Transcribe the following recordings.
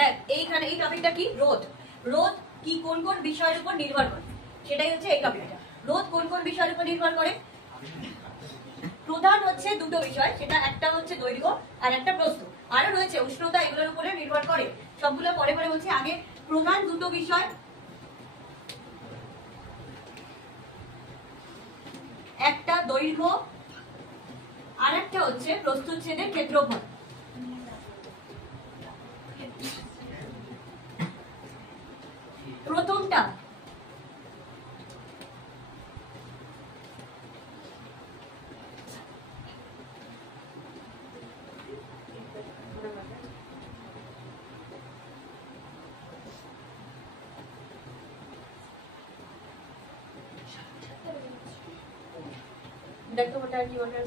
দেখ এইখানে এই টপিকটা কি, রোধ। রোধ কি কোন কোন বিষয়ের উপর নির্ভর করে, সেটাই হচ্ছে এই টপিকটা। রোধ কোন কোন বিষয়ের উপর নির্ভর করে? প্রধান হচ্ছে দুটো বিষয়, সেটা একটা হচ্ছে দৈর্ঘ্য আর একটা প্রস্থ। আরো রয়েছে উষ্ণতা, এগুলোর উপরে নির্ভর করে। সবগুলো পরে পরে বলছি, আগে প্রধান দুটো বিষয়, একটা দৈর্ঘ্য আর একটা হচ্ছে প্রস্থচ্ছেদের ক্ষেত্রফল। প্রথমটা দেখো ওটা কি বলে,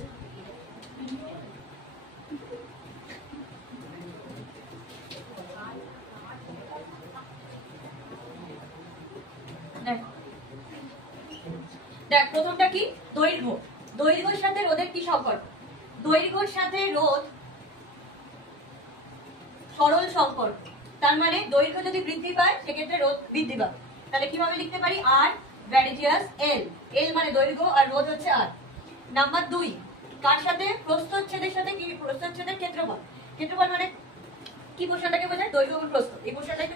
দেখ প্রথমটা কি, দৈর্ঘ্য। দৈর্ঘ্যের সাথে রোধের কি সম্পর্ক? দৈর্ঘ্যের সাথে রোধ সরল সম্পর্ক। তার মানে দৈর্ঘ্য যদি বৃদ্ধি পায় সেক্ষেত্রে রোধ বৃদ্ধি পাবে। তাহলে কিভাবে লিখতে পারি? আর রেডিয়াস এল, এল মানে দৈর্ঘ্য আর রোধ হচ্ছে আর। নাম্বার 2, কার সাথে? প্রস্থচ্ছেদের সাথে। কি? প্রস্থচ্ছেদের ক্ষেত্রফল। ক্ষেত্রফল মানে কি পোর্শনটাকে বোঝায়? দৈর্ঘ্য এবং প্রস্থ, এই পোর্শনটাকে